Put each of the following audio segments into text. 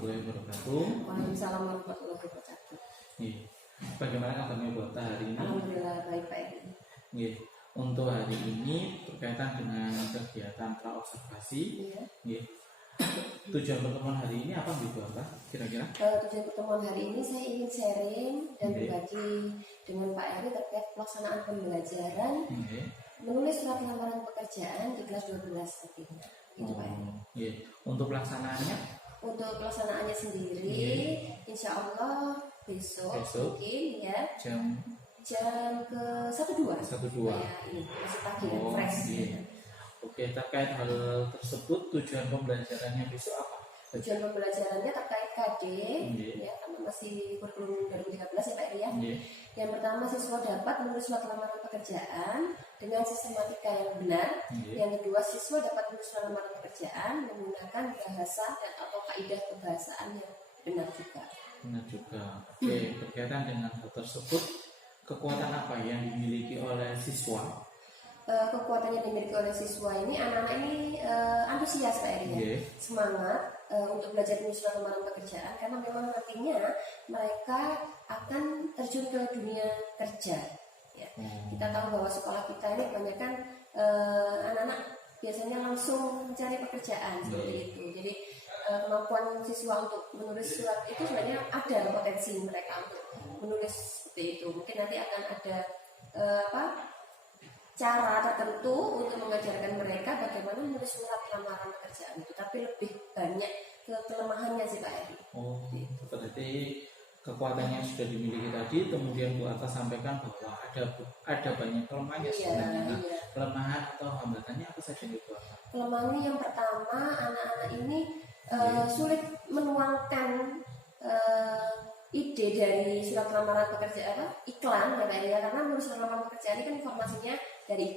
warahmatullahi wabarakatuh. Waalaikumsalam warahmatullahi wabarakatuh. Bagaimana kabarnya buat hari ini? Alhamdulillah baik-baik. Untuk hari ini berkaitan dengan kegiatan praobservasi. Tujuan pertemuan hari ini apa Bu Bapak kira-kira? Tujuan pertemuan hari ini saya ingin sharing dan berbagi dengan Pak Eri terkait pelaksanaan pembelajaran menulis surat lamaran pekerjaan di kelas 12 tadi. Itu Pak Eri. Untuk pelaksanaannya? Untuk pelaksanaannya sendiri, insya Allah besok mungkin ya jam ke 1-2 ya, ini masih pagi dan fresh. Oke, terkait hal tersebut tujuan pembelajarannya besok apa? Tujuan pembelajarannya terkait KD ya, karena masih kurikulum 2013 ya Pak Eri ya. Yang pertama, siswa dapat menulis surat lamaran pekerjaan dengan sistematika yang benar. Yang kedua, siswa dapat menulis surat lamaran pekerjaan menggunakan bahasa dan atau kaidah kebahasaan yang benar juga. Oke, berkaitan dengan hal tersebut, kekuatan apa yang dimiliki oleh siswa? Kekuatan yang dimiliki oleh siswa ini, anak-anak ini antusias Pak Eri ya, semangat untuk belajar menulis surat lamaran pekerjaan karena memang nantinya mereka akan terjun ke dunia kerja. Ya. Kita tahu bahwa sekolah kita ini kebanyakan anak-anak biasanya langsung mencari pekerjaan seperti itu. Jadi kemampuan siswa untuk menulis surat itu sebenarnya ada potensi mereka untuk menulis seperti itu. Mungkin nanti akan ada cara tertentu untuk mengajarkan mereka bagaimana menulis surat lamaran pekerjaan itu, tapi lebih banyak ke kelemahannya sih Pak Eri. Berarti kekuatannya sudah dimiliki tadi, kemudian Bu Atta sampaikan bahwa ada banyak kelemahannya sebenarnya. Kelemahan atau hambatannya apa saja Bu Atta? Kelemahannya yang pertama, anak-anak ini sulit menuangkan ide dari surat lamaran pekerjaan iklan ya Pak Eri ya, karena menulis surat lamaran pekerjaan ini kan informasinya dari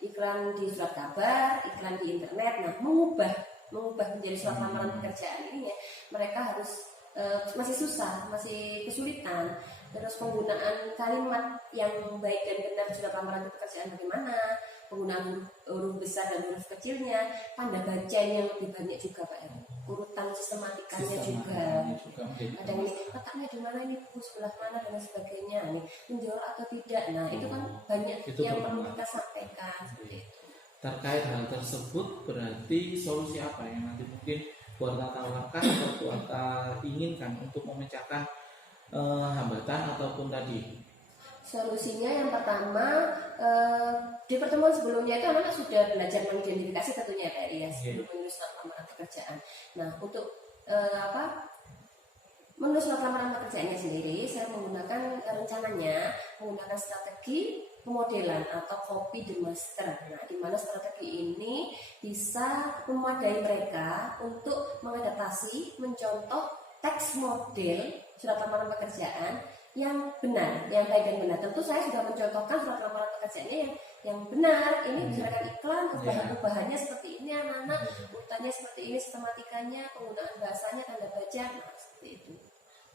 iklan di surat kabar, iklan di internet. Nah, mengubah menjadi surat lamaran pekerjaan ini ya, mereka harus masih susah, masih kesulitan. Terus penggunaan kalimat yang baik dan benar di surat lamaran pekerjaan bagaimana, penggunaan huruf besar dan huruf kecilnya, tanda baca yang lebih banyak juga Pak Eri. Urutan sistematikanya juga. Ada ini letaknya di mana, ini buku sebelah mana dan sebagainya, nih menjorok atau tidak. Nah, itu kan banyak itu yang perlu kita sampaikan. Terkait hal tersebut, berarti solusi apa yang nanti mungkin Bu Atta tawarkan atau Bu Atta inginkan untuk memecahkan hambatan ataupun tadi? Solusinya yang pertama, di pertemuan sebelumnya itu anak-anak sudah belajar mengidentifikasi tentunya Pak Eri ya, sebelum menulis surat lamaran pekerjaan. Nah, untuk menulis surat lamaran pekerjaannya sendiri, saya menggunakan strategi pemodelan atau copy the master. Nah, di mana strategi ini bisa memadai mereka untuk mengadaptasi, mencontoh teks model surat lamaran pekerjaan yang benar, yang baik dan benar. Tentu saya sudah mencontohkan surat lamaran pekerjaannya yang benar. Ini berdasarkan iklan, ubahannya seperti ini, anak-anak urutannya seperti ini, sistematikanya, penggunaan bahasanya, tanda baca, nah seperti itu.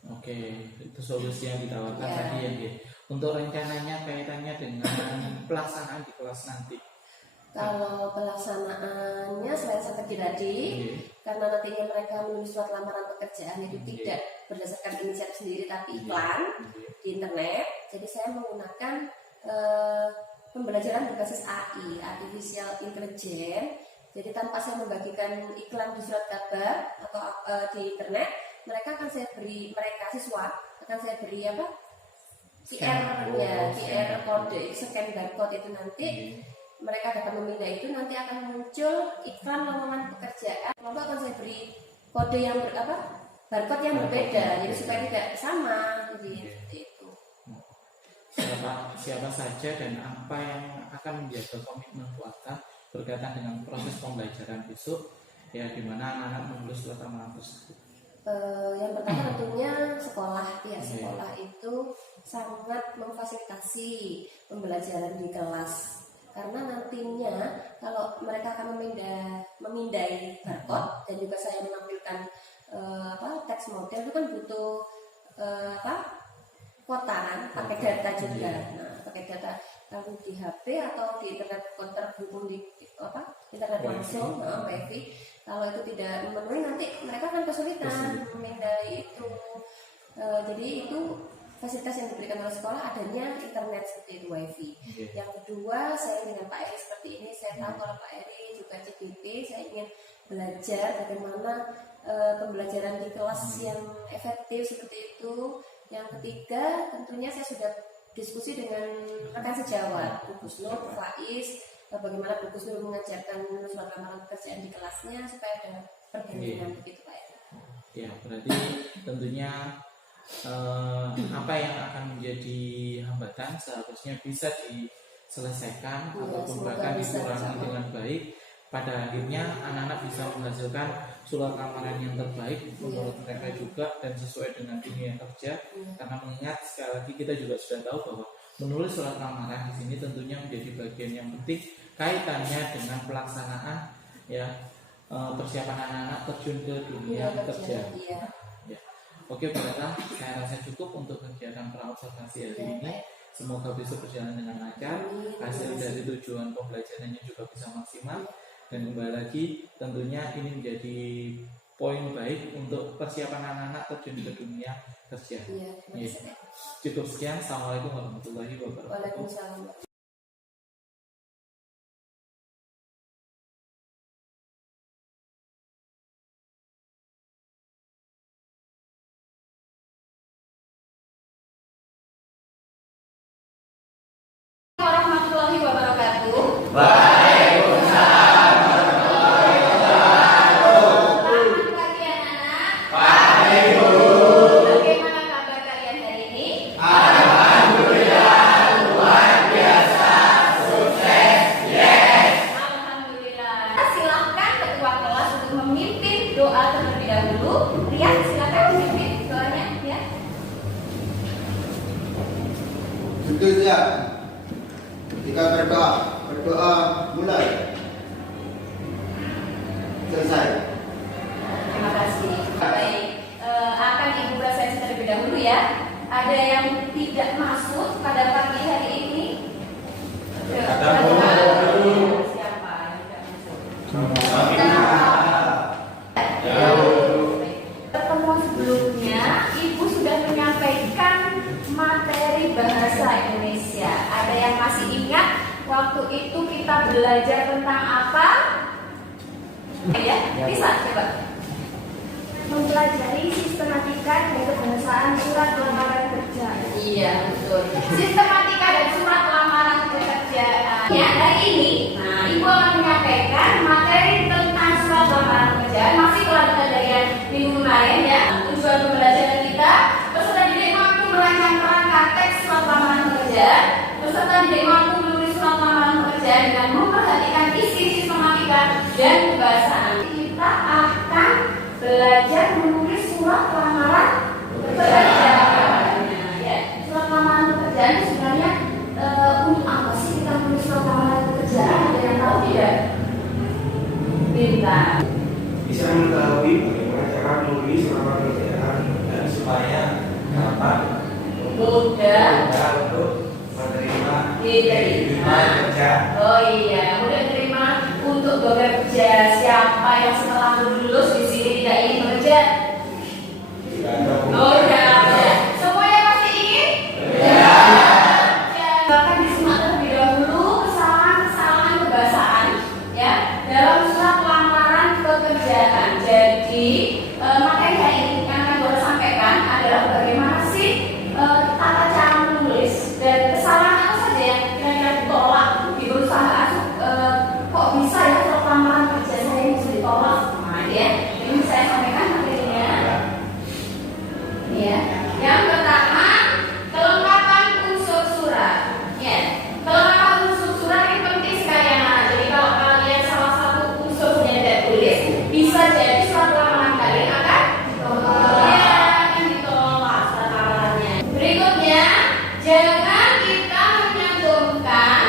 Oke, itu solusi yang ditawarkan tadi ya. Untuk rencananya kaitannya dengan pelaksanaan di kelas nanti. Kalau pelaksanaannya selain strategi tadi, karena nantinya mereka menulis surat lamaran pekerjaan itu tidak berdasarkan inisiatif sendiri tapi iklan di internet. Jadi saya menggunakan pembelajaran berbasis AI, Artificial Intelligence. Jadi tanpa saya membagikan iklan di surat kabar atau di internet, siswa akan saya beri QR kode, scan barcode itu nanti. Mereka dapat memindah itu, nanti akan muncul iklan lowongan pekerjaan. Lalu akan saya beri kode yang barcode yang berbeda, jadi supaya tidak sama, jadi seperti itu. Siapa saja dan apa yang akan menjaga komitmen Bu Atta berkaitan dengan proses pembelajaran besok, ya di mana anak-anak menulis surat lamaran tersebut? Yang pertama tentunya sekolah ya, sekolah itu sangat memfasilitasi pembelajaran di kelas. Karena nantinya kalau mereka akan memindai barcode dan juga saya menampilkan teks model itu kan butuh kotaran pakai data juga. Nah, pakai data Kalau di HP atau di internet terhubung di internet langsung, wifi, kalau itu tidak memenuhi nanti mereka akan kesulitan memindai itu. Jadi itu fasilitas yang diberikan oleh sekolah adanya internet seperti itu, wifi. Yang kedua, saya dengan Pak Eri seperti ini, saya tahu kalau Pak Eri juga CDP, saya ingin belajar bagaimana pembelajaran di kelas yang efektif seperti itu. Yang ketiga, tentunya saya sudah diskusi dengan rekan sejawat, Bu Gusnur, Bu Faiz, bagaimana Bu Gusnur mengajarkan surat lamaran pekerjaan di kelasnya supaya ada pergantian begitu Pak Eri. Ya, berarti tentunya apa yang akan menjadi hambatan seharusnya bisa diselesaikan ataupun bahkan dikurangi dengan baik. Pada akhirnya anak-anak bisa menghasilkan surat lamaran yang terbaik menurut mereka juga dan sesuai dengan dunia kerja. Karena mengingat sekali lagi kita juga sudah tahu bahwa menulis surat lamaran di sini tentunya menjadi bagian yang penting kaitannya dengan pelaksanaan persiapan anak-anak terjun ke dunia kerja. Oke, Bu Rata, saya rasa cukup untuk kegiatan praobservasi hari ini. Semoga besok berjalan dengan lancar, hasil dari tujuan pembelajarannya juga bisa maksimal. Dan kembali lagi, tentunya ini menjadi poin baik untuk persiapan anak-anak terjun ke dunia kerja. Cukup sekian, Assalamualaikum warahmatullahi wabarakatuh. Waalaikumsalam. Warahmatullahi wabarakatuh. Waalaikumsalam warahmatullahi wabarakatuh. Selamat pagi anak-anak. Pagi Bu. Bagaimana kabar kalian hari ini? Alhamdulillah luar biasa, sukses, yes. Alhamdulillah. Silahkan ketua kelas untuk memimpin doa terlebih dahulu. Rian, silakan memimpin doanya ya. Tentu saja. Kita berdoa mulai selesai. Terima kasih. Baik, akan Ibu bacakan terlebih dahulu ya. Ada yang tidak masuk pada pagi hari ini? Siapa yang tidak masuk? Pertemuan sebelumnya, Ibu sudah menyampaikan materi bahasa Indonesia. Ada yang masih ingat waktu itu kita belajar tentang apa? Ya, bisa coba. Mempelajari sistematika dan kebahasaan surat lamaran kerja. Iya, betul. Sistematika dan surat lamaran pekerjaan. Ya, hari ini, Ibu akan menyampaikan materi tentang surat lamaran pekerjaan. Masih kelanjutan dari yang minggu kemarin ya. Tujuan pembelajaran kita, peserta didik mampu merancang kerangka teks surat lamaran pekerjaan. Peserta didik mampu menulis surat lamaran pekerjaan dengan memperhatikan isi sistematika dan kebahasaan. Kita akan belajar menulis surat lamaran pekerjaan. Ya, surat lamaran pekerjaan itu sebenarnya untuk apa sih kita menulis surat lamaran pekerjaan? Ada yang tahu tidak? Bintang. Bisa mengetahui bagaimana cara menulis lamaran pekerjaan dan supaya dapat Mudah untuk menerima diterima. kerja. Oh iya, mudah diterima untuk bekerja. Siapa yang setelah lulus di sini tidak ingin bekerja? Oh ya, semuanya pasti ingin? Ya. Bahkan disimak terlebih dahulu kesalahan-kesalahan kebahasaan ya dalam surat lamaran pekerjaan. Jadi materi hari ini yang akan saya sampaikan adalah bagaimana sih tata cara menulis dan kesalahan apa saja yang kira-kira ditolak di perusahaan. Kok bisa ya surat lamaran kerja saya ini bisa ditolak? Nah ya, ini saya sampaikan materinya. Ya, yang pertama kelengkapan unsur surat. Ya, kelengkapan unsur surat ini penting sekali anak. Jadi kalau kalian salah satu unsurnya tidak tulis, bisa jadi surat lamaran kalian akan ditolak surat lamarannya. Berikutnya, jangan kita menyantumkan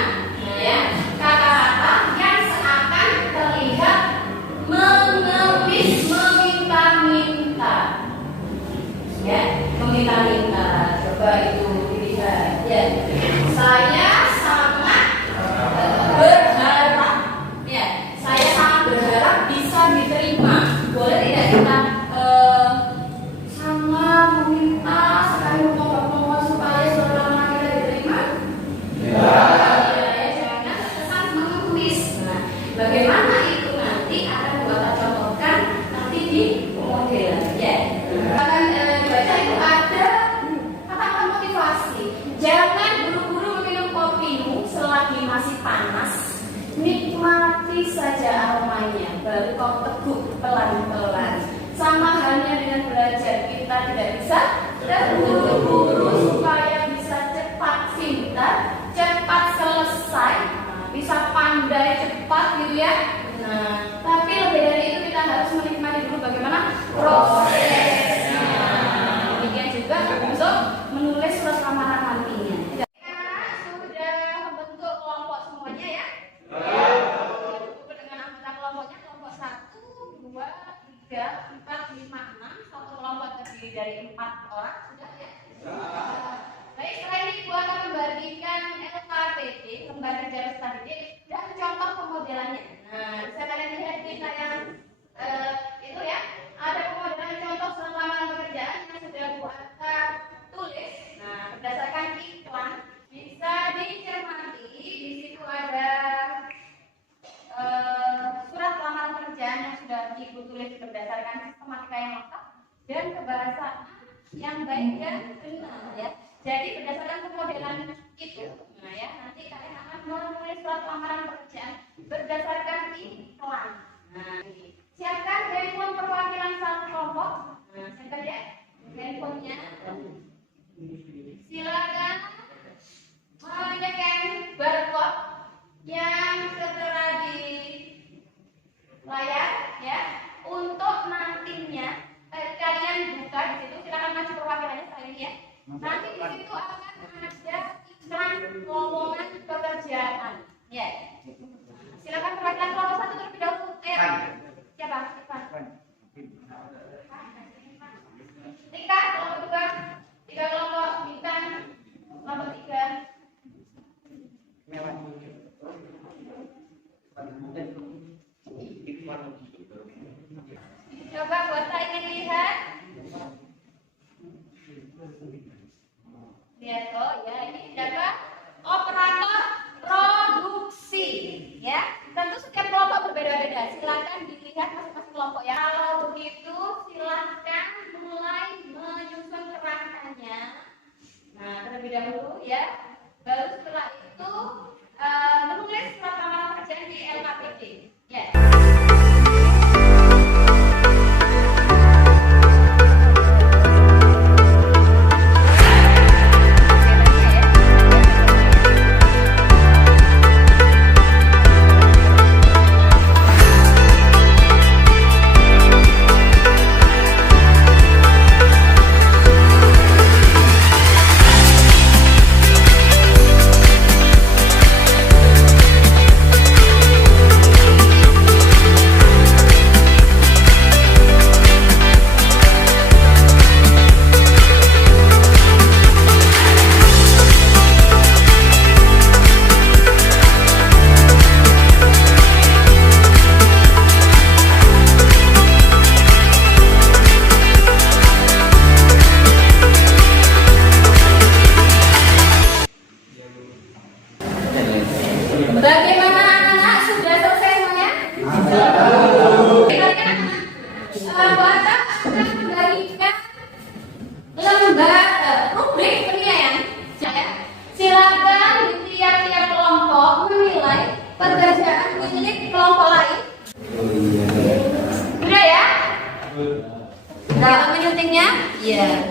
ya kata-kata yang seakan terlihat mengemis, meminta-minta. Ya, meminta-minta. Coba itu dilihat. Ya, saya sangat Nikmati saja aromanya, baru kau teguk pelan-pelan. Sama halnya dengan belajar, kita tidak bisa terburu-buru supaya bisa cepat pintar, cepat selesai, bisa pandai cepat gitu ya. Nah, tapi lebih dari itu kita harus menikmati dulu bagaimana prosesnya. Demikian juga untuk menulis surat lamaran nantinya. Sudah membentuk kelompok semuanya ya? Dengan anggota kelompoknya, kelompok 1, 2, 3, 4, 5, 6. Satu kelompok terdiri dari 4 orang, sudah ya? Baik, setelah ini Ibu akan membagikan LKPD, lembar kerja peserta didik, dan contoh pemodelannya. Nah, bisa kalian lihat di saya itu ya, ada pemodelan contoh surat lamaran pekerjaan yang sudah Bu Atta tulis. Nah, berdasarkan iklan bisa dicermati. Di situ ada surat lamaran pekerjaan yang sudah Ibu tulis berdasarkan sistematika yang lengkap dan kebahasaan yang baik dan benar ya. Jadi berdasarkan pemodelan itu, nah ya, nanti kalian akan menulis surat lamaran pekerjaan berdasarkan iklan. Nah, ini. Siapkan handphone perwakilan satu kelompok. Nah, siapkan ya handphonenya. Silakan menycan barcode yang tertera di layar ya. Untuk nantinya kalian buka di situ, silakan maju perwakilannya sekali ya. Nanti di situ akan ada iklan lowongan pekerjaan ya. Silakan perwakilan kelompok 1 terlebih dahulu. Siapa? Tika, kelompok 2, 3 kelompok, Bintang, kelompok 3. Coba buat saya ingin lihat. Lihat kok ya, ini siapa? Operator produksi ya. Tentu setiap kelompok berbeda-beda. Silakan dilihat masing-masing kelompok ya. Kalau begitu silakan mulai menyusun kerangkanya. Nah, terlebih dahulu ya. Baru setelah itu menulis surat lamaran pekerjaan di LKPD. Ya. Bagaimana anak-anak, sudah selesai semuanya? Bapak akan membagikan lembar rubrik penilaian. Silakan di tiap-tiap kelompok menilai pekerjaan milik kelompok lain. Sudah ya? Sudah menyuntingnya? Iya.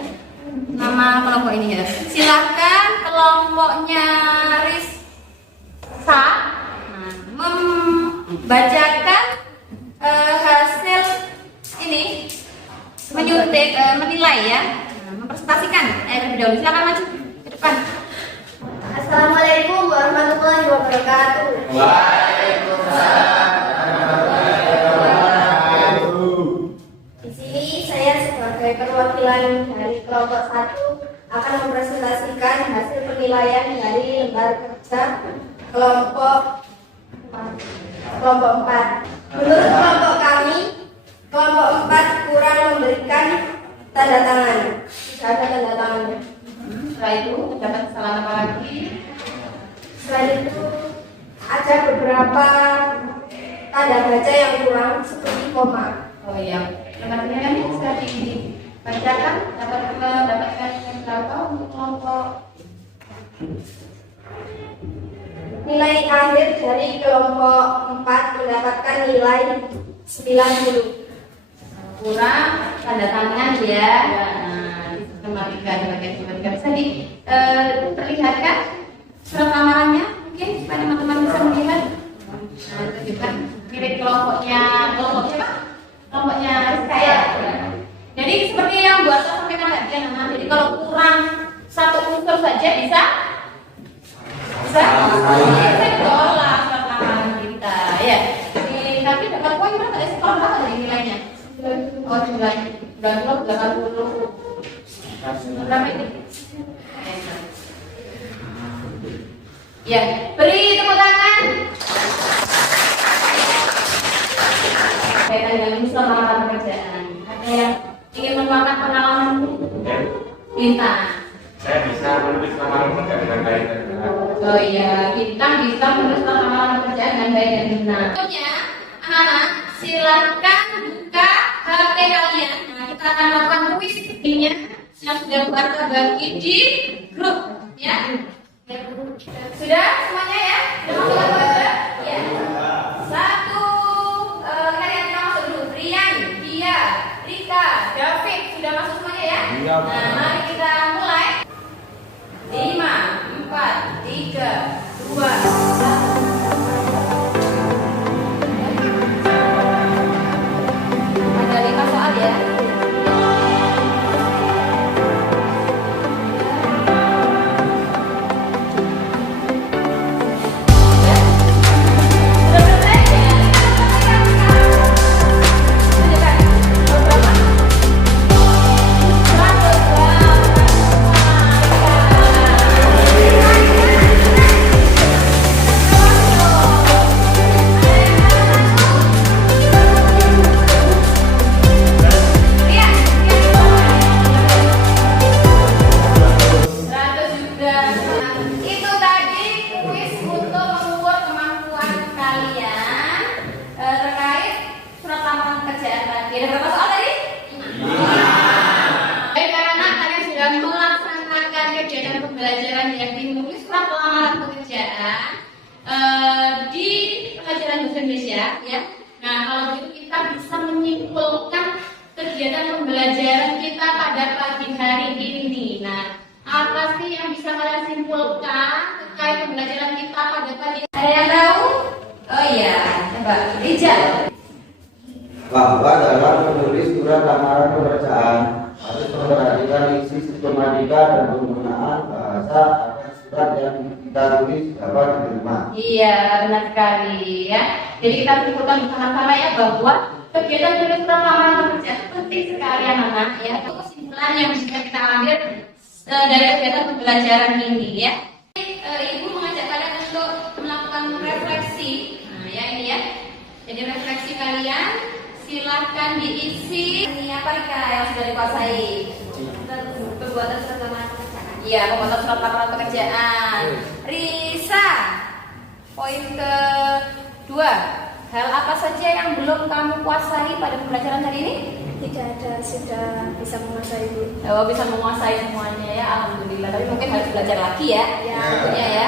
Nama kelompok ini ya. Silakan kelompoknya membacakan hasil ini, menyuntik, menilai ya, mempresentasikan. Lebih dahulu silakan maju ke depan. Assalamualaikum warahmatullahi wabarakatuh. Waalaikumsalam warahmatullahi wabarakatuh. Di sini saya sebagai perwakilan dari kelompok 1 akan mempresentasikan hasil penilaian dari lembar kerja kelompok 4. Menurut kelompok kami, kelompok 4 kurang memberikan tanda tangan. Tidak ada tanda tangannya. Setelah itu terdapat kesalahan apa lagi? Selain itu ada beberapa tanda baca yang kurang seperti koma. Oh iya, lembar penilaiannya bisa dibacakan. Dapatkan berapa untuk kelompok? Nilai akhir dari kelompok 4 mendapatkan nilai 90. Kurang tanda tangan ya. Nah, di matematika di bagian matematika bisa diperlihatkan surat lamarannya mungkin supaya teman-teman bisa melihat. Nah, itu juga mirip kelompoknya apa? Kelompoknya Rizka ya. Jadi seperti yang Bu Arta sampaikan tadi ya, Nana. Jadi kalau kurang satu unsur saja bisa ditolak surat lamaran kita ya. Tapi dapat poin berapa dari sekolah berapa dari nilainya? Oh, 90, 80. Berapa ini? Ya, beri tepuk tangan. Kaitan dengan ini lamaran pekerjaan. Ada yang ingin menuangkan pengalaman Bintang? Saya bisa menulis lamaran pekerjaan dengan baik dan benar. Oh iya, Bintang bisa menulis lamaran pekerjaan dengan baik dan benar. Contohnya, anak-anak silakan buka HP kalian. Nah, kita akan melakukan kuis ini yang sudah Barta bagi di grup, ya. Sudah semuanya ya? Sudah masuk ke ya. Satu, kalian masuk dulu. Rian, Dia, Rika, David sudah masuk semuanya ya? Nah, mari kita mulai. 5, 4, 3, 2, 1. Ada 5 soal ya. Itu tadi kuis untuk mengukur kemampuan kalian terkait surat lamaran pekerjaan tadi. Ada berapa soal tadi? Baik, karena kalian sudah melaksanakan kegiatan pembelajaran yang menulis surat lamaran pekerjaan di pelajaran bahasa Indonesia, ya. Nah, kalau gitu kita bisa menyimpulkan kegiatan pembelajaran kita pada pagi hari ini. Nah, apa sih yang bisa kalian simpulkan terkait pembelajaran kita pada pagi? Ada yang tahu? Oh iya, coba Rijal. Bahwa dalam menulis surat lamaran pekerjaan harus memperhatikan isi sistematika dan penggunaan bahasa agar surat yang kita tulis dapat diterima. Iya, benar sekali ya. Jadi kita simpulkan bersama-sama ya bahwa kegiatan menulis surat lamaran pekerjaan penting sekali anak-anak ya. Itu kesimpulan yang bisa kita ambil dari kegiatan pembelajaran ini ya. Ibu mengajak kalian untuk melakukan refleksi. Nah ya ini ya. Jadi refleksi kalian silahkan diisi. Ini apa Rika yang sudah dikuasai? Perbuatan surat lamaran pekerjaan. Iya, pembuatan surat lamaran pekerjaan. Risa, poin kedua. Hal apa saja yang belum kamu kuasai pada pembelajaran hari ini? Tidak ada, sudah bisa menguasai Bu. Oh, bisa menguasai semuanya ya, alhamdulillah. Tapi mungkin harus belajar lagi ya. Tentunya ya.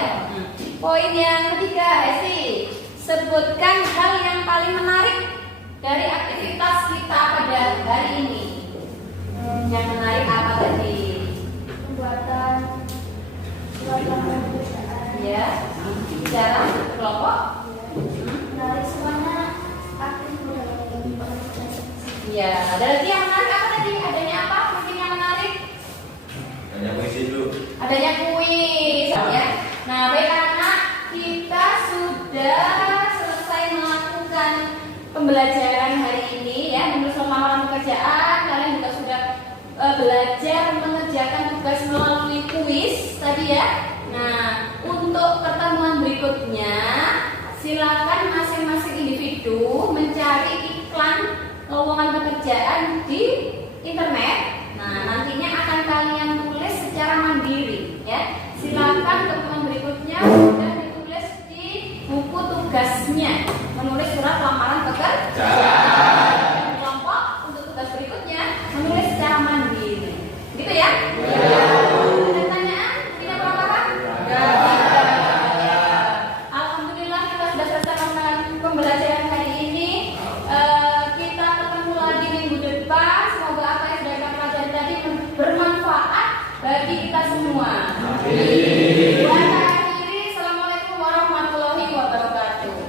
Poin yang ketiga, Esi, sebutkan hal yang paling menarik dari aktivitas kita pada hari ini. Yang menarik apa tadi? Pembuatan surat lamaran pekerjaan. Ya, bicara kelompok. Menarik semuanya aktif dalam pekerjaan. Ya, ada lagi yang menarik apa tadi? Adanya apa? Mungkin yang menarik? Hanya puisi dulu. Adanya kuis ya. Nah, baik anak-anak, kita sudah selesai melakukan pembelajaran hari ini ya, menulis lamaran pekerjaan. Kalian juga sudah belajar mengerjakan tugas melalui kuis tadi ya. Nah, untuk pertemuan berikutnya silakan masing-masing individu mencari iklan lowongan pekerjaan di internet. Nah, nantinya akan kalian tulis secara mandiri ya. Silakan teman berikutnya sudah ditulis di buku tugasnya menulis surat lamaran pekerjaan. Kelompok untuk tugas berikutnya menulis secara mandiri. Gitu ya? Ada pertanyaan? Tidak apa-apa? Tidak.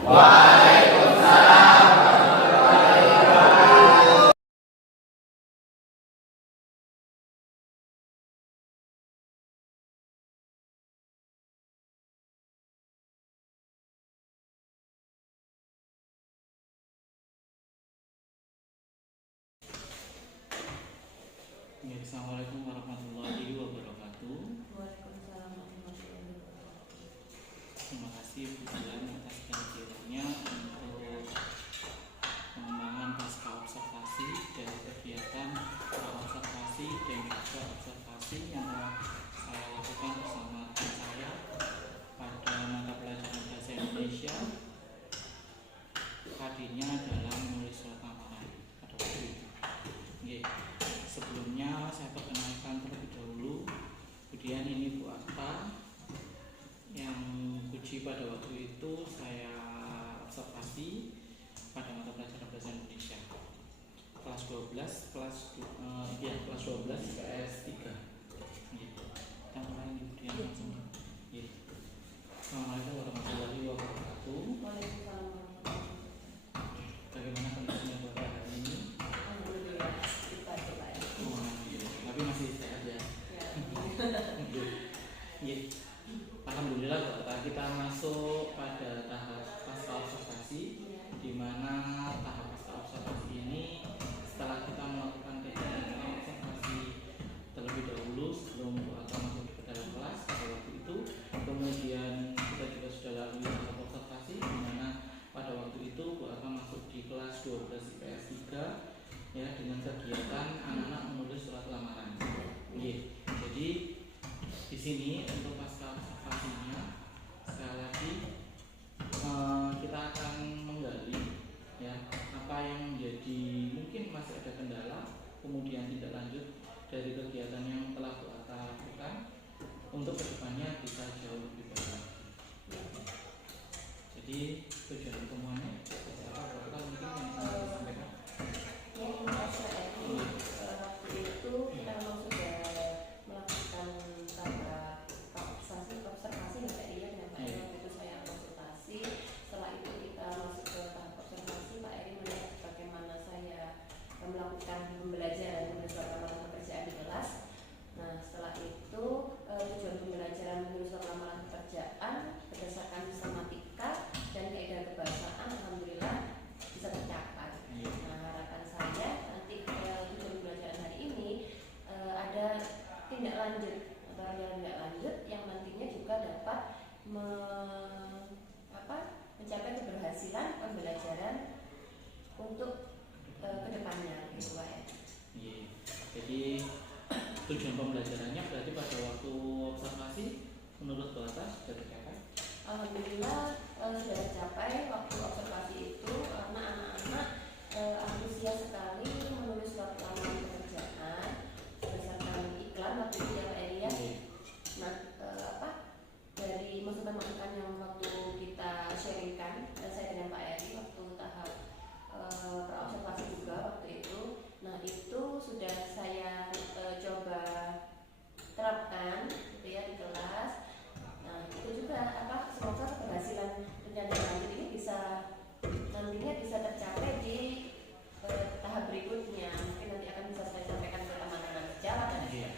Ya, Assalamualaikum warahmatullahi wabarakatuh. Waalaikumsalam warahmatullahi wabarakatuh. Terima kasih Bu Dilan atas kehadirannya untuk pengembangan pasca observasi dari kegiatan observasi dan juga observasi yang saya lakukan bersama tim saya pada mata pelajaran bahasa Indonesia. Hadirnya dalam menulis surat lamaran pada waktu itu. Oke. Sebelumnya saya perkenalkan terlebih dahulu, kemudian ini Bu Atta yang uji pada waktu itu saya observasi pada mata pelajaran bahasa Indonesia kelas 12 kelas 12 IPS 3. Kita mulai kemudian langsung. Assalamualaikum warahmatullahi wabarakatuh. Waalaikumsalam warahmatullahi wabarakatuh. Bagaimana kondisinya Bapak hari ini? Alhamdulillah, kita coba ya. Tapi masih sehat ya. Ya. Alhamdulillah Bapak, kita masuk pada tahap pasca observasi, di mana tahap pasca observasi ini setelah kita melakukan kegiatan observasi terlebih dahulu sebelum Bapak masuk ke dalam kelas pada waktu itu, kemudian kita juga sudah lalui tahap observasi di mana pada waktu itu Bapak masuk di kelas 12 IPS 3 ya, dengan kegiatan anak-anak menulis surat lamaran. Jadi di sini untuk pasca observasinya sekali lagi kita akan menggali ya apa yang menjadi mungkin masih ada kendala, kemudian tidak lanjut dari kegiatan yang telah Bu Atta lakukan untuk kedepannya bisa jauh lebih baik. Jadi tujuan pertemuannya apa Bu Atta mungkin yang ingin disampaikan? Yang merasa waktu itu kita memang sudah melakukan tahap observasi nggak Eri ya dengan Pak Eri. Waktu itu saya konsultasi, setelah itu kita masuk ke tahap observasi. Pak Eri melihat bagaimana saya melakukan pembelajaran menulis surat lamaran pekerjaan di kelas. Nah setelah itu tujuan pembelajaran menulis surat lamaran pekerjaan berdasarkan sistematika dan kaidah kebahasaan alhamdulillah bisa tercapai. Nah harapan saya nanti tujuan pembelajaran hari ini ada tindak lanjut atau tindak lanjut yang nantinya juga dapat mencapai keberhasilan pembelajaran untuk kedepannya gitu Pak ya. Jadi tujuan pembelajarannya berarti pada waktu observasi menurut Bu Atta sudah tercapai? Alhamdulillah sudah tercapai. Waktu observasi itu karena anak-anak antusias sekali menulis surat lamaran pekerjaan berdasarkan iklan waktu itu ya Pak Eri ya. Nah dari masukan-masukan yang waktu kita sharingkan saya dengan Pak Eri waktu tahap praobservasi juga waktu itu. Nah itu sudah saya coba terapkan gitu ya di kelas. Nah itu juga semoga keberhasilan rencana lanjut ini bisa nantinya bisa tercapai di tahap berikutnya. Mungkin nanti akan bisa saya sampaikan ke teman-teman sejalan dan sebagainya.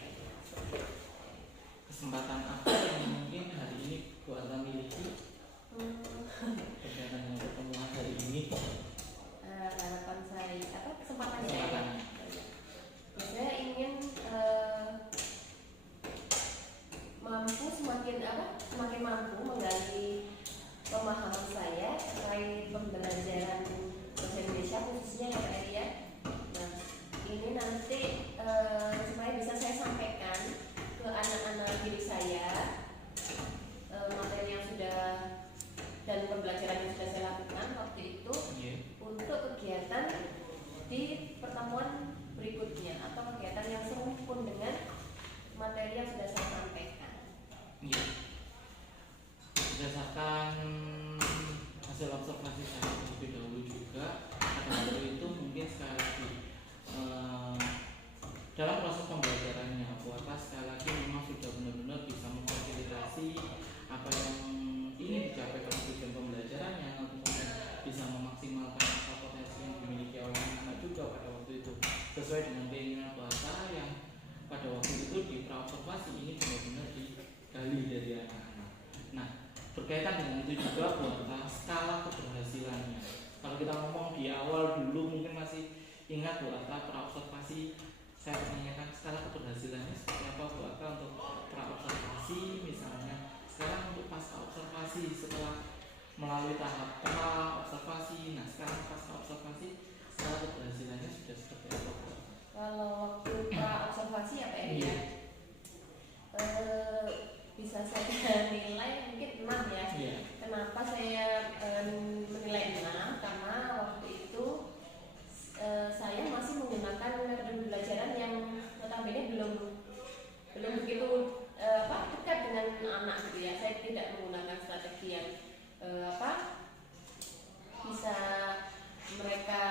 Kesempatan apa yang mungkin hari ini Bu Atta miliki berkaitan dengan pertemuan hari ini? Harapan saya kesempatan saya Kesempatannya. saya ingin mampu semakin mampu menggali pemahaman saya terkait pembelajaran bahasa Indonesia khususnya ya Pak Eri ya. Nah ini nanti supaya bisa saya sampaikan ke anak-anak diri saya materi yang sudah dan pembelajaran yang sudah saya lakukan waktu itu untuk kegiatan di pertemuan berikutnya atau kegiatan yang serumpun dengan materi yang sudah saya sampaikan. Berdasarkan hasil observasi saya terlebih dahulu juga pada waktu itu mungkin sekali lagi dalam proses pembelajarannya Bu Atta sekali lagi memang sudah benar-benar bisa memfasilitasi apa yang ingin dicapai pada tujuan pembelajarannya, tentu saja berkaitan dengan itu juga buat skala keberhasilannya. Kalau kita ngomong di awal dulu mungkin masih ingat buat praobservasi, saya menanyakan skala keberhasilannya seperti apa buat untuk praobservasi misalnya. Sekarang untuk pasca observasi setelah melalui tahap pra observasi, nah sekarang pasca observasi skala keberhasilannya sudah seperti apa? Kalau waktu pra observasi apa ini ya? Bisa saya nilai mungkin 6 ya. Iya. Kenapa saya menilai 6? Karena waktu itu saya masih menggunakan metode pembelajaran yang notabene belum begitu dekat dengan anak gitu ya. Saya tidak menggunakan strategi yang bisa mereka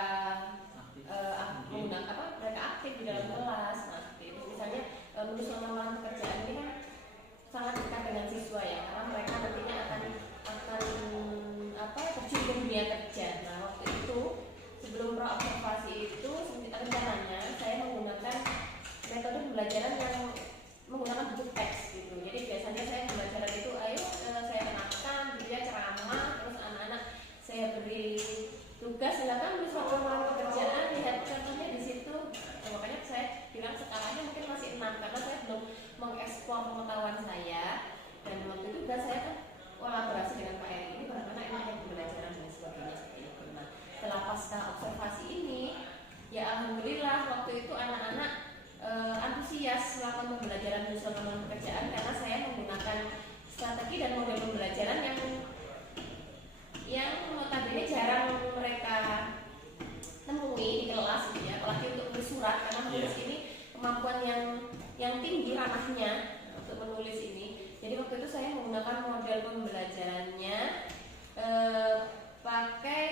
menggunakan mereka aktif di dalam kelas. Nah, seperti itu. Misalnya menulis lamaran pekerjaan ini kan sangat dekat dengan siswa ya, karena mereka nantinya akan terjun ke dunia kerja. Nah, waktu itu sebelum praobservasi itu rencananya saya menggunakan metode pembelajaran yang menggunakan bentuk teks gitu. Jadi biasanya saya pembelajaran itu saya kenalkan gitu ya, ceramah, terus anak-anak saya beri tugas silakan menulis laporan pekerjaan, lihat contohnya di situ. Nah, makanya saya bilang skalanya mungkin masih 6 karena saya belum mengeksplor pengetahuan saya, dan waktu itu juga saya kan kolaborasi dengan Pak Eri ini bagaimana ilmu pembelajaran dan sebagainya seperti itu. Nah, setelah pasca observasi ini ya alhamdulillah waktu itu anak-anak antusias melakukan pembelajaran menulis laporan pekerjaan karena saya menggunakan strategi dan model pembelajaran yang notabene jarang mereka temui di kelas gitu ya, apalagi untuk menulis surat karena menulis ini kemampuan yang tinggi ranahnya untuk menulis ini. Jadi waktu itu saya menggunakan model pembelajarannya pakai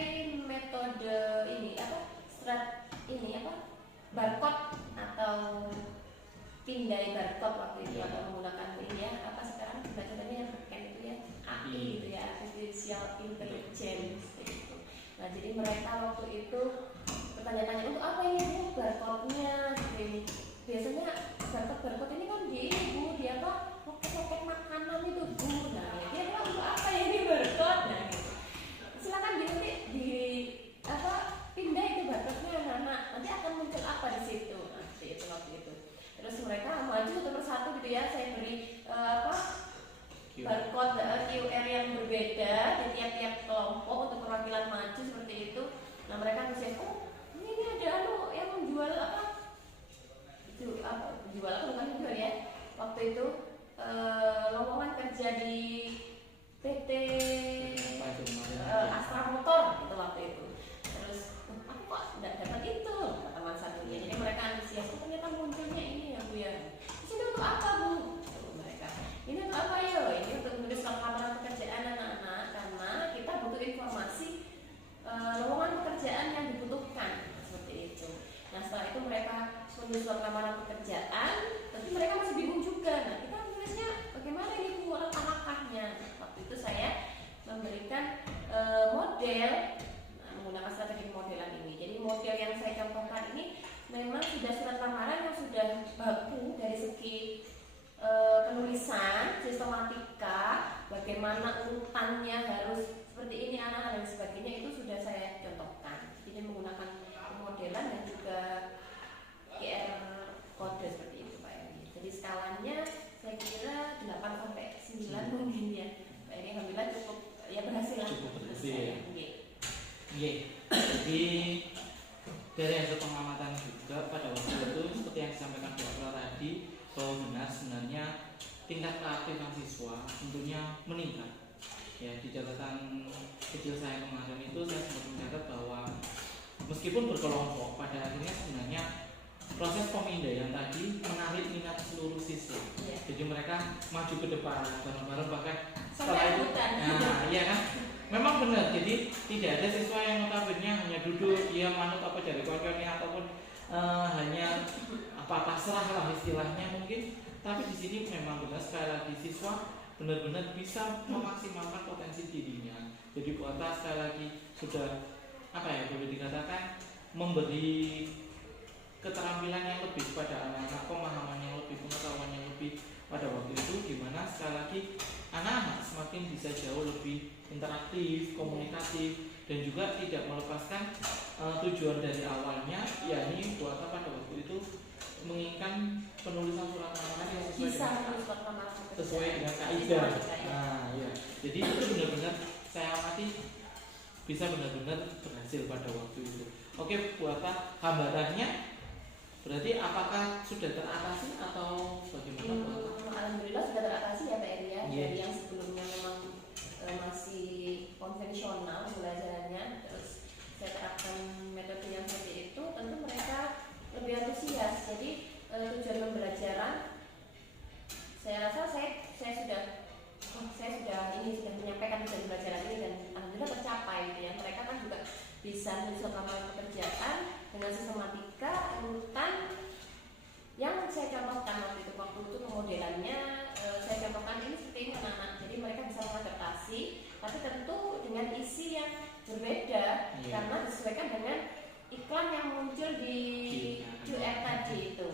metode barcode atau pindai barcode waktu itu atau menggunakan ini ya sekarang pembelajarannya yang berken itu ya AI gitu ya, artificial intelligence gitu. Nah, jadi mereka waktu itu bertanya-tanya untuk apa ini Bu barcode-nya gitu. Biasanya barcode ini kan di Bu dia loket makanan itu Bu. Nah, dia bilang untuk apa ya ini barcode? Nah, gitu. Silakan nanti pindah itu barcode-nya anak-anak. Nanti akan muncul apa di situ? Nah, itu waktu itu. Terus mereka maju satu persatu gitu ya, saya beri barcode QR yang berbeda di tiap-tiap kelompok untuk perwakilan maju seperti itu. Nah, mereka bisa ini ada yang menjual jual apa bukan jual ya. Waktu itu lowongan kerja di PT Astra Motor itu waktu itu. Terus aku kok tidak dapat itu teman satunya. Jadi mereka antusias, ternyata munculnya ini ya Bu ya. Ini untuk apa Bu? Mereka ini untuk apa ya? Ini untuk menulis lamaran pekerjaan anak-anak karena kita butuh informasi lowongan pekerjaan yang dibutuhkan seperti itu. Nah, setelah itu mereka menulis lamaran pekerjaan, tapi mereka masih bingung juga. Nah, kita menulisnya bagaimana ini Bu langkah-langkahnya? Waktu itu saya memberikan model menggunakan strategi modelan ini. Jadi model yang saya contohkan ini memang sudah surat lamaran yang sudah baku dari segi penulisan, sistematika, bagaimana urutannya harus seperti ini anak dan sebagainya itu sudah saya contohkan. Jadi menggunakan modelan dan juga QR kode seperti itu Pak Eri. Jadi skalanya saya kira 8 sampai 9 mungkin ya. Pak Eri alhamdulillah cukup berhasil lah. Cukup berhasil. Iya. Jadi dari hasil pengamatan juga pada waktu itu seperti yang disampaikan Bu Akmal tadi bahwa benar sebenarnya tingkat keaktifan siswa tentunya meningkat. Ya, di catatan kecil saya kemarin itu saya sempat mencatat bahwa meskipun berkelompok pada akhirnya sebenarnya proses pemindaian tadi menarik minat seluruh siswa. Jadi mereka maju ke depan bareng-bareng bahkan setelah itu iya kan? Memang benar, jadi tidak ada siswa yang notabene hanya duduk, dia manut apa dari konconnya ataupun hanya pasrah lah istilahnya mungkin. Tapi di sini memang benar sekali lagi siswa benar-benar bisa memaksimalkan potensi dirinya. Jadi Bu Ata sekali lagi sudah boleh dikatakan memberi keterampilan yang lebih kepada anak-anak, pemahaman yang lebih, pengetahuan yang lebih pada waktu itu, dimana sekali lagi anak-anak semakin bisa jauh lebih interaktif, komunikatif, dan juga tidak melepaskan tujuan dari awalnya, yakni buat pada waktu itu menginginkan penulisan surat lamaran yang sesuai dengan kaidah. Nah, ya. Jadi itu benar-benar saya amati bisa benar-benar berhasil pada waktu itu. Oke, buat hambatannya berarti apakah sudah teratasi atau bagaimana? Alhamdulillah sudah teratasi ya Pak Eri ya. Yeah. Dari yang sebelumnya memang masih konvensional pembelajarannya, terus saya terapkan metode yang seperti itu, tentu mereka lebih antusias. Jadi tujuan pembelajaran, saya rasa saya sudah menyampaikan tujuan pembelajaran ini dan alhamdulillah tercapai gitu ya. Mereka kan juga bisa menulis lamaran pekerjaan dengan sistematika urutan yang saya contohkan waktu itu pemodelannya saya contohkan ini seperti ini anak-anak, jadi mereka bisa mengadaptasi, tapi tentu dengan isi yang berbeda karena disesuaikan dengan iklan yang muncul di QR tadi itu.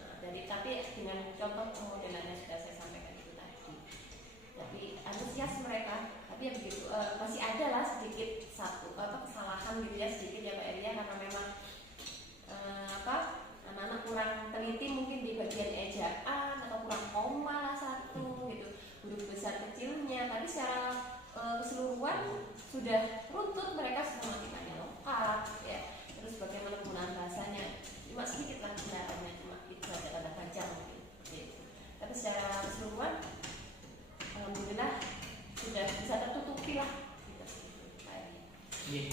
Nah, tapi dengan contoh pemodelannya sudah saya sampaikan itu tadi. Tapi antusias mereka, tapi ya begitu masih ada lah sedikit kesalahan gitu ya, sedikit ya Pak Eria, karena memang anak-anak kurang teliti mungkin di bagian ejaan atau kurang koma lah satu gitu, huruf besar kecilnya. Tapi secara keseluruhan sudah runtut, mereka sistematikanya lengkap ya. Terus bagaimana penggunaan bahasanya cuma sedikit lah kendalanya, cuma itu saja tanda baca mungkin gitu. Tapi secara keseluruhan alhamdulillah sudah bisa tertutupi lah gitu. Iya.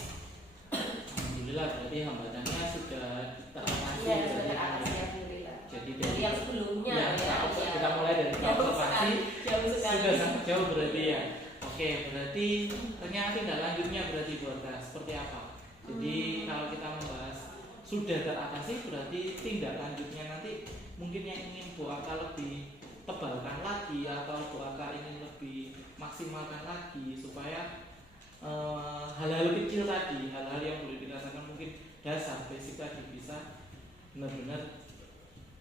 Alhamdulillah berarti hambatannya sudah teratasi. Iya, sudah teratasi alhamdulillah. Jadi dari yang sebelumnya kita mulai dari observasi sudah sangat jauh berarti ya. Oke, berarti ternyata tindak lanjutnya berarti buat seperti apa? Jadi kalau kita membahas sudah teratasi berarti tindak lanjutnya nanti mungkin yang ingin Bu Aka lebih tebalkan lagi atau Bu Aka ingin lebih maksimalkan lagi supaya hal-hal kecil tadi, hal-hal yang boleh dirasakan mungkin dasar basic tadi bisa benar-benar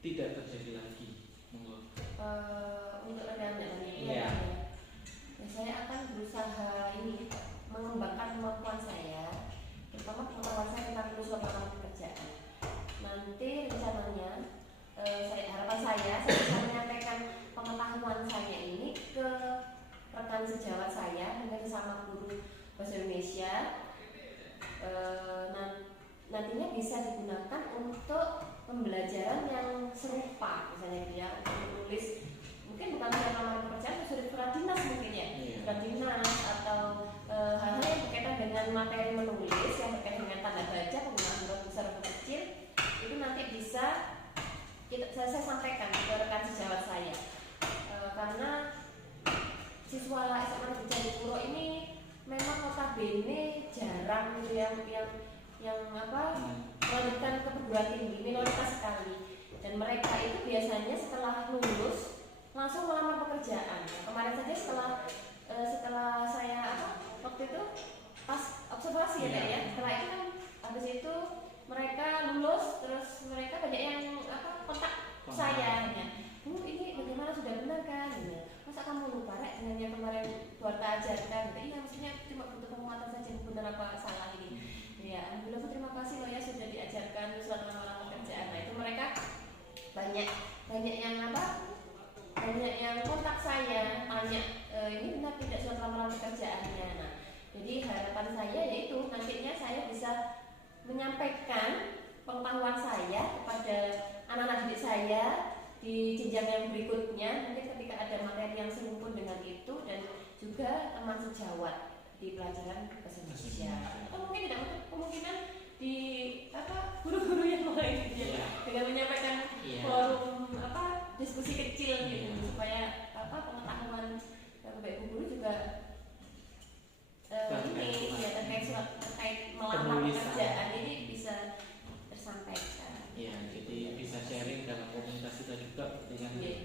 tidak terjadi lagi. Monggo. Untuk rekan-rekan ini ya, saya akan berusaha ini mengembangkan kemampuan saya, terutama pengetahuan saya tentang usul lapangan pekerjaan. Nanti rencananya harapan saya bisa menyampaikan pengetahuan saya ini ke rekan sejawat saya dengan sesama guru bahasa Indonesia. Nantinya bisa digunakan untuk pembelajaran yang serupa, misalnya dia untuk menulis mungkin bukan surat lamaran pekerjaan, surat dinas mungkin ya, surat dinas atau hal-hal yang berkaitan dengan materi menulis yang berkaitan dengan tanda baca, penggunaan huruf besar atau kecil, itu nanti bisa saya sampaikan ke rekan sejawat saya, karena siswa SMA Negeri Candipuro ini memang notabene jarang gitu yang melanjutkan ke perguruan tinggi, minoritas sekali. Dan mereka itu biasanya setelah lulus langsung melamar pekerjaan. Kemarin saja setelah saya waktu itu pas observasi ya, setelah itu kan habis itu mereka lulus, terus mereka banyak yang kontak saya ya. Bu, ini bagaimana, sudah benar kan? Masa kamu lupa dengan yang kemarin buat ajarkan? Iya, maksudnya cuma butuh penguatan saja, benar apa salah ini? Ya, alhamdulillah, terima kasih loh ya sudah diajarkan surat lamaran pekerjaan. Nah itu mereka banyak yang kontak saya, tanya ini benar tidak surat lamaran pekerjaannya. Nah, jadi harapan saya yaitu nantinya saya bisa menyampaikan pengetahuan saya kepada anak-anak didik saya di jenjang yang berikutnya, mungkin ketika ada materi yang serumpun dengan itu, dan juga teman sejawat di pelajaran bahasa Indonesia, atau mungkin tidak kemungkinan di guru-guru yang lain dengan menyampaikan forum diskusi kecil gitu, supaya pengetahuan Bapak Ibu guru juga terkait melamar pekerjaan ini bisa tersampaikan. Ya, jadi bisa sharing dalam komunitas kita juga dengan ya,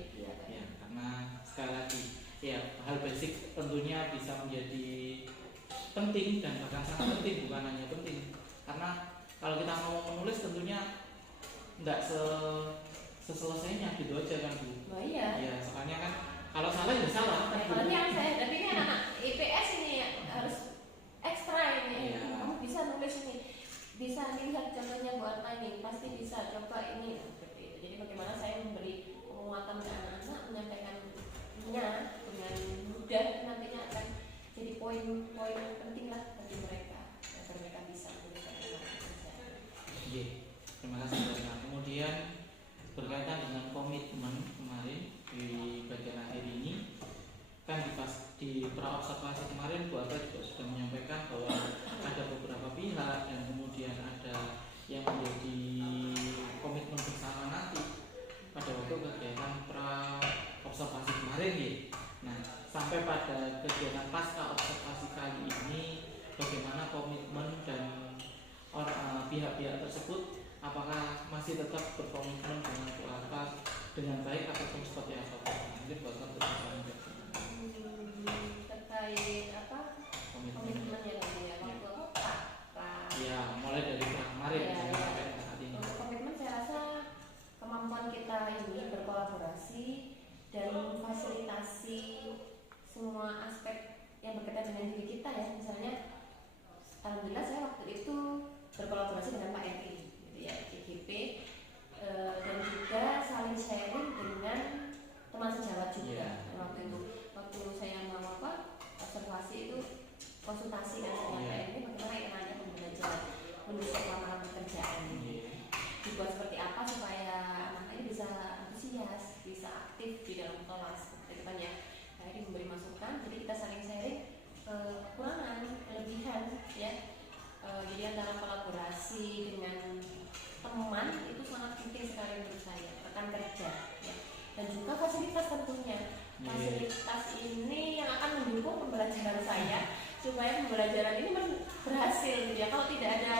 karena sekali lagi ya hal basic tentunya bisa menjadi penting dan bahkan sangat penting, bukan hanya penting, karena kalau kita mau menulis tentunya tidak seselesainya gitu aja kan Bu. Oh iya. Ya, soalnya kan Kalau salah ya salah. Ya, kalau ini yang saya hadapi ini anak-anak IPS ini ya, harus ekstra ini. Iya. Kamu bisa nulis ini, bisa lihat contohnya buat timing, pasti bisa coba ini. Seperti itu. Jadi bagaimana saya memberi penguatan ke anak-anak, menyampaikannya dengan mudah, nantinya akan jadi poin-poin penting lah bagi mereka agar mereka bisa menyelesaikan pekerjaan. Iya, terima kasih Mbak. Kemudian berkaitan dengan komitmen kemarin di bagian akhir ini, kan di pra-observasi kemarin Bu Alta juga sudah menyampaikan bahwa ada beberapa pihak dan kemudian ada yang menjadi komitmen bersama nanti pada waktu kegiatan pra-observasi kemarin ya. Nah, sampai pada kegiatan pasca observasi kali ini, bagaimana komitmen dan pihak-pihak tersebut, apakah masih tetap berkomitmen dengan Bu Alta dengan baik ataupun seperti apa? Mungkin Bu Alta berkomitmen terkait apa komitmen yang ya waktu Pak ya, mulai dari kemarin ya, sampai saat ini. untuk komitmen saya rasa kemampuan kita ini berkolaborasi dan memfasilitasi semua aspek yang berkaitan dengan diri kita ya. Misalnya alhamdulillah saya waktu itu berkolaborasi dengan Pak RI gitu ya, CGP, dan juga saling sharing dengan teman sejawat juga. Yeah. Waktu saya mau observasi itu konsultasi kan sama Pak RI bagaimana enaknya pembelajaran menulis lamaran pekerjaan ini. Dibuat seperti apa supaya anak ini bisa antusias, bisa aktif di dalam kelas, gitu kan ya. Nah, ini memberi masukan, jadi kita saling sharing kekurangan, kelebihan, ya. Jadi antara kolaborasi dengan teman itu sangat penting sekali menurut saya, rekan kerja, ya. Dan juga fasilitas tentunya. Fasilitas ini yang akan mendukung pembelajaran saya supaya pembelajaran ini berhasil, ya. Kalau tidak ada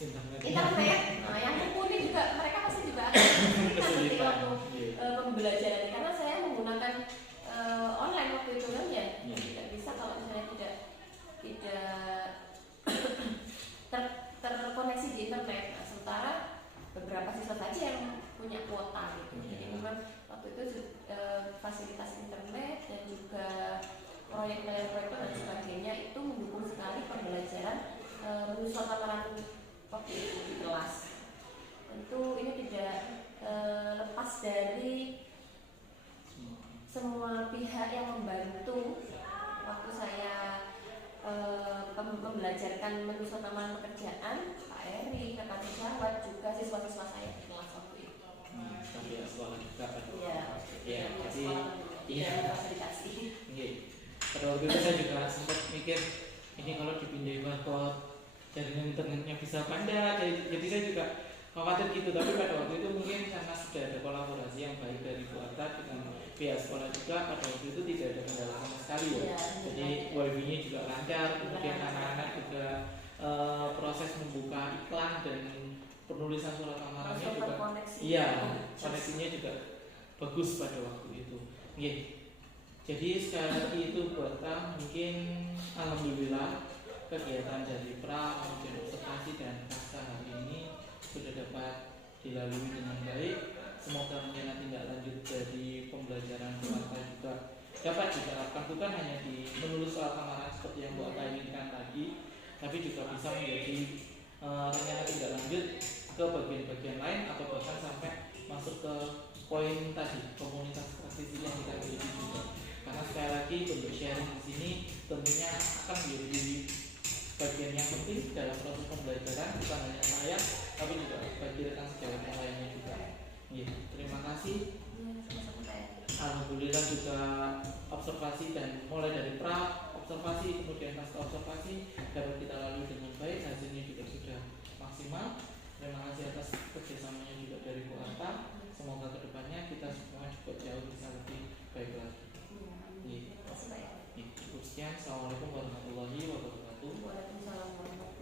internet, nah yang mumpuni juga mereka pasti juga akan kesulitan waktu pembelajaran, karena saya menggunakan online waktu itu kan ya, tidak bisa kalau misalnya tidak terkoneksi di internet. Nah, sementara beberapa siswa saja yang punya kuota gitu. Jadi memang waktu itu fasilitas internet dan juga proyek-proyek dan sebagainya itu mendukung sekali pembelajaran menyusun lamaran waktu itu di kelas. Tentu ini tidak lepas dari semua pihak yang membantu waktu saya membelajarkan menyusun lamaran pekerjaan, Pak Eri, kakak sejawat, juga siswa-siswa saya di kelas waktu itu. Tapi ya sekolah juga kan? Iya, iya. fasilitasi. Pada waktu itu saya juga sempat mikir ini kalau dipindahin ke jaringan internetnya bisa apa enggak, jadi saya juga khawatir gitu. Tapi pada waktu itu mungkin karena sudah ada kolaborasi yang baik dari Bu Alta dengan pihak sekolah juga, pada waktu itu tidak ada kendala sama sekali ya. Jadi wifi-nya juga lancar, kemudian anak-anak juga proses membuka iklan dan penulisan surat lamarannya juga koneksinya juga bagus pada waktu itu. Jadi sekali lagi itu Bu Alta, mungkin alhamdulillah kegiatan dari pra, kemudian observasi dan pasca hari ini sudah dapat dilalui dengan baik. Semoga menjadi tindak lanjut dari pembelajaran Bu Alta juga dapat diterapkan bukan hanya di menulis soal lamaran seperti yang Bu Alta inginkan tadi, tapi juga bisa menjadi rencana tindak lanjut ke bagian-bagian lain atau bahkan sampai masuk ke poin tadi komunitas praktisi yang kita miliki juga. Karena sekali lagi bentuk sharing di sini tentunya akan menjadi bagian yang penting dalam proses pembelajaran, bukan hanya saya tapi juga bagi rekan sejawat yang lainnya juga. Terima kasih. Alhamdulillah juga observasi dan mulai dari pra observasi kemudian pasca observasi dapat kita lalui dengan baik, hasilnya juga sudah maksimal. Terima kasih atas kerjasamanya juga dari Bu Alta. Semoga kedepannya kita semua juga jauh bisa lebih baik lagi. Cukup sekian. Assalamualaikum warahmatullahi wabarakatuh. Waalaikumsalam warahmatullahi wabarakatuh.